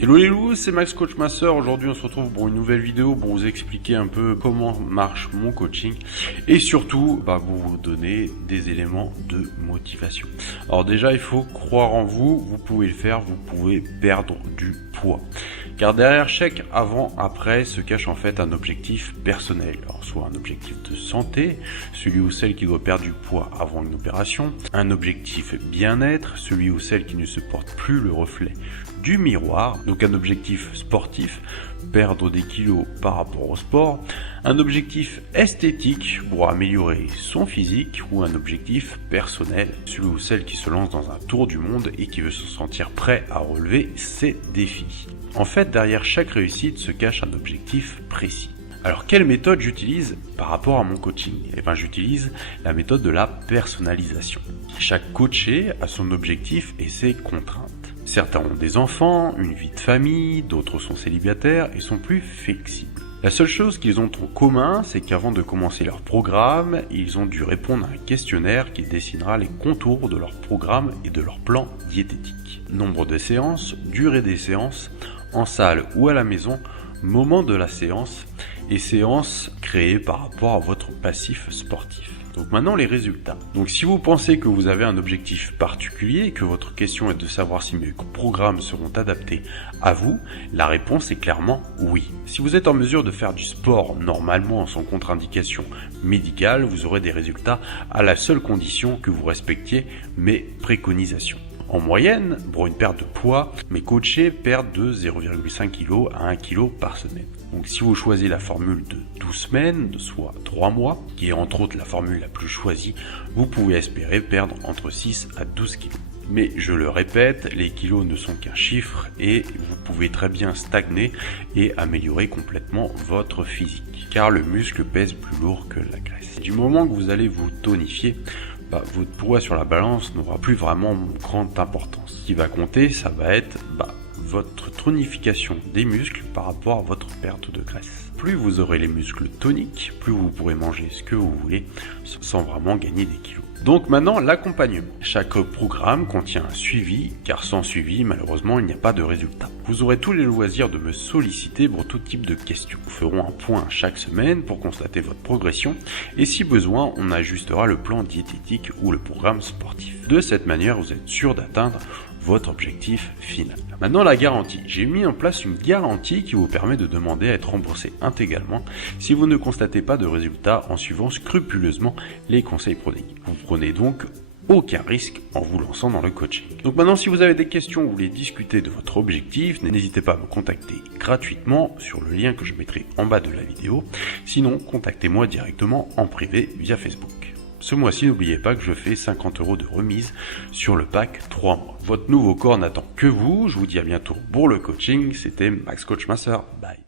Hello les loups, c'est Max Coach Master. Aujourd'hui on se retrouve pour une nouvelle vidéo pour vous expliquer un peu comment marche mon coaching et surtout pour vous donner des éléments de motivation. Alors déjà il faut croire en vous, vous pouvez le faire, vous pouvez perdre du poids. Car derrière chaque avant-après se cache en fait un objectif personnel. Alors soit un objectif de santé, celui ou celle qui doit perdre du poids avant une opération, un objectif bien-être, celui ou celle qui ne se porte plus le reflet du miroir, donc un objectif sportif, perdre des kilos par rapport au sport, un objectif esthétique pour améliorer son physique ou un objectif personnel, celui ou celle qui se lance dans un tour du monde et qui veut se sentir prêt à relever ses défis. En fait, derrière chaque réussite se cache un objectif précis. Alors, quelle méthode j'utilise par rapport à mon coaching ? J'utilise la méthode de la personnalisation. Chaque coaché a son objectif et ses contraintes. Certains ont des enfants, une vie de famille, d'autres sont célibataires et sont plus flexibles. La seule chose qu'ils ont en commun, c'est qu'avant de commencer leur programme, ils ont dû répondre à un questionnaire qui dessinera les contours de leur programme et de leur plan diététique. Nombre de séances, durée des séances, en salle ou à la maison, moment de la séance et séances créées par rapport à votre passif sportif. Donc maintenant les résultats. Donc si vous pensez que vous avez un objectif particulier et que votre question est de savoir si mes programmes seront adaptés à vous, la réponse est clairement oui. Si vous êtes en mesure de faire du sport normalement sans contre-indication médicale, vous aurez des résultats à la seule condition que vous respectiez mes préconisations. En moyenne, pour une perte de poids, mes coachés perdent de 0,5 kg à 1 kg par semaine. Donc si vous choisissez la formule de 12 semaines, soit 3 mois, qui est entre autres la formule la plus choisie, vous pouvez espérer perdre entre 6 à 12 kg. Mais je le répète, les kilos ne sont qu'un chiffre et vous pouvez très bien stagner et améliorer complètement votre physique. Car le muscle pèse plus lourd que la graisse. Du moment que vous allez vous tonifier, votre poids sur la balance n'aura plus vraiment grande importance. Ce qui va compter, ça va être votre tonification des muscles par rapport à votre perte de graisse. Plus vous aurez les muscles toniques, plus vous pourrez manger ce que vous voulez sans vraiment gagner des kilos. Donc maintenant, l'accompagnement. Chaque programme contient un suivi, car sans suivi, malheureusement, il n'y a pas de résultat. Vous aurez tous les loisirs de me solliciter pour tout type de questions. Nous ferons un point chaque semaine pour constater votre progression et si besoin, on ajustera le plan diététique ou le programme sportif. De cette manière, vous êtes sûr d'atteindre votre objectif final. Maintenant la garantie. J'ai mis en place une garantie qui vous permet de demander à être remboursé intégralement si vous ne constatez pas de résultats en suivant scrupuleusement les conseils prodigués. Vous prenez donc aucun risque en vous lançant dans le coaching. Donc maintenant si vous avez des questions ou voulez discuter de votre objectif, n'hésitez pas à me contacter gratuitement sur le lien que je mettrai en bas de la vidéo. Sinon, contactez-moi directement en privé via Facebook. Ce mois-ci, n'oubliez pas que je fais 50 € de remise sur le pack 3 mois. Votre nouveau corps n'attend que vous. Je vous dis à bientôt pour le coaching. C'était Max Coach Master. Bye.